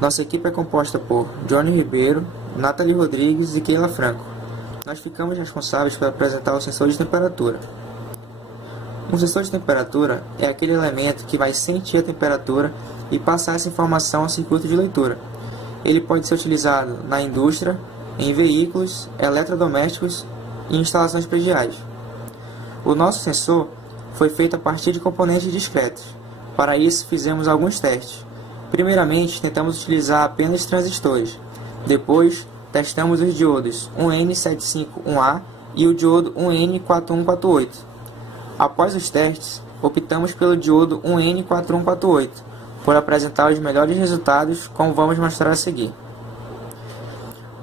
Nossa equipe é composta por Johnny Ribeiro, Nathalie Rodrigues e Keila Franco. Nós ficamos responsáveis por apresentar o sensor de temperatura. Um sensor de temperatura é aquele elemento que vai sentir a temperatura e passar essa informação ao circuito de leitura. Ele pode ser utilizado na indústria, em veículos, eletrodomésticos e instalações prediais. O nosso sensor foi feito a partir de componentes discretos. Para isso, fizemos alguns testes. Primeiramente, tentamos utilizar apenas transistores. Depois, testamos os diodos 1N751A e o diodo 1N4148. Após os testes, optamos pelo diodo 1N4148, por apresentar os melhores resultados, como vamos mostrar a seguir.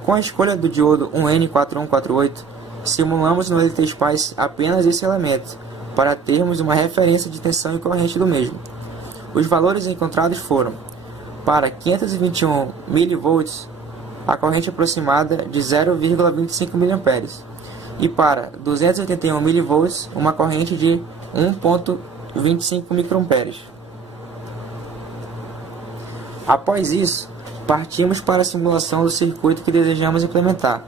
Com a escolha do diodo 1N4148, simulamos no LTSpice apenas esse elemento, para termos uma referência de tensão e corrente do mesmo. Os valores encontrados foram: para 521 mV, a corrente aproximada de 0,25 mA, e para 281 mV, uma corrente de 1,25 microamperes. Após isso, partimos para a simulação do circuito que desejamos implementar.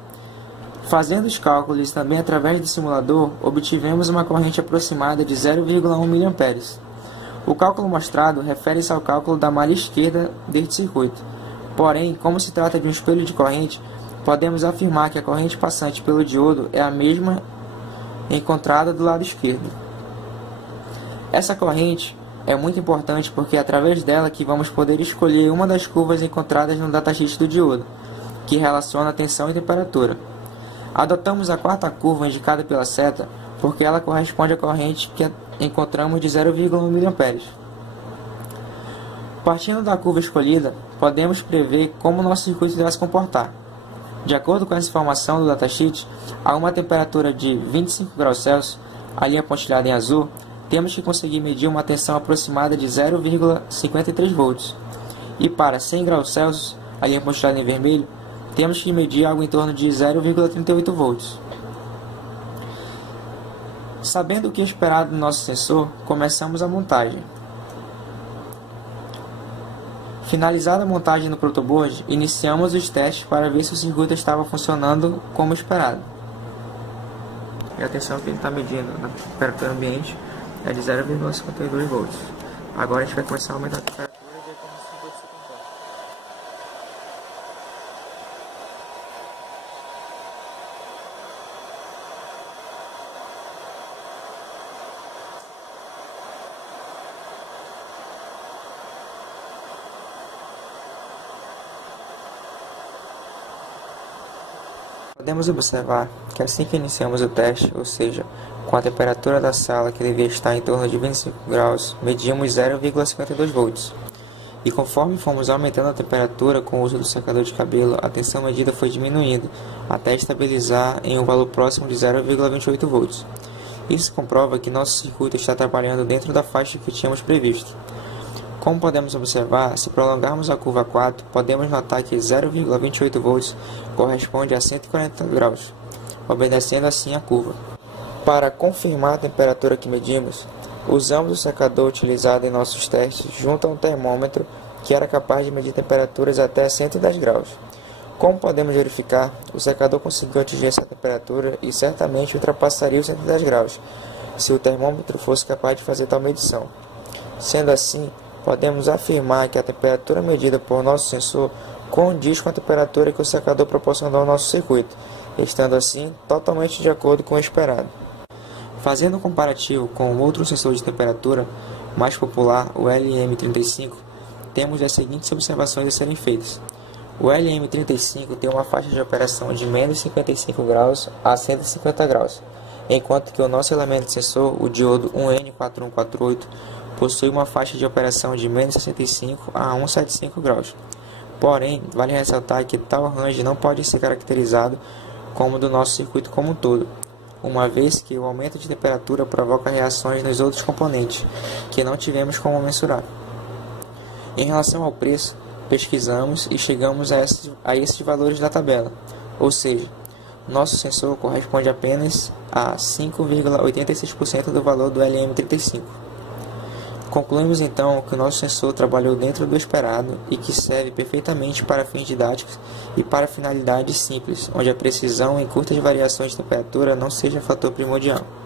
Fazendo os cálculos também através do simulador, obtivemos uma corrente aproximada de 0,1 mA. O cálculo mostrado refere-se ao cálculo da malha esquerda deste circuito. Porém, como se trata de um espelho de corrente, podemos afirmar que a corrente passante pelo diodo é a mesma encontrada do lado esquerdo. Essa corrente é muito importante porque é através dela que vamos poder escolher uma das curvas encontradas no datasheet do diodo, que relaciona a tensão e temperatura. Adotamos a quarta curva indicada pela seta porque ela corresponde à corrente que encontramos de 0,1 mA. Partindo da curva escolhida, podemos prever como nosso circuito irá se comportar. De acordo com essa informação do datasheet, a uma temperatura de 25 graus Celsius, a linha pontilhada em azul, temos que conseguir medir uma tensão aproximada de 0,53 volts. E para 100 graus Celsius, a linha pontilhada em vermelho, temos que medir algo em torno de 0,38 volts. Sabendo o que é esperado do nosso sensor, começamos a montagem. Finalizada a montagem no protoboard, iniciamos os testes para ver se o circuito estava funcionando como esperado. E a tensão que ele está medindo na temperatura ambiente é de 0,52 volts. Agora a gente vai começar a aumentar a temperatura e ver como o circuito se comporta. Podemos observar que assim que iniciamos o teste, ou seja, com a temperatura da sala que devia estar em torno de 25 graus, medimos 0,52 volts. E conforme fomos aumentando a temperatura com o uso do secador de cabelo, a tensão medida foi diminuindo, até estabilizar em um valor próximo de 0,28 volts. Isso comprova que nosso circuito está trabalhando dentro da faixa que tínhamos previsto. Como podemos observar, se prolongarmos a curva 4, podemos notar que 0,28 volts corresponde a 140 graus, obedecendo assim a curva. Para confirmar a temperatura que medimos, usamos o secador utilizado em nossos testes junto a um termômetro que era capaz de medir temperaturas até 110 graus. Como podemos verificar, o secador conseguiu atingir essa temperatura e certamente ultrapassaria os 110 graus, se o termômetro fosse capaz de fazer tal medição. Sendo assim, podemos afirmar que a temperatura medida por nosso sensor condiz com a temperatura que o secador proporcionou ao nosso circuito, estando assim totalmente de acordo com o esperado. Fazendo um comparativo com outro sensor de temperatura mais popular, o LM35, temos as seguintes observações a serem feitas. O LM35 tem uma faixa de operação de menos 55 graus a 150 graus, enquanto que o nosso elemento sensor, o diodo 1N4148, possui uma faixa de operação de menos 65 a 175 graus. Porém, vale ressaltar que tal range não pode ser caracterizado como do nosso circuito como um todo, uma vez que o aumento de temperatura provoca reações nos outros componentes, que não tivemos como mensurar. Em relação ao preço, pesquisamos e chegamos a esses valores da tabela, ou seja, nosso sensor corresponde apenas a 5,86% do valor do LM35. Concluímos então que o nosso sensor trabalhou dentro do esperado e que serve perfeitamente para fins didáticos e para finalidades simples, onde a precisão em curtas variações de temperatura não seja fator primordial.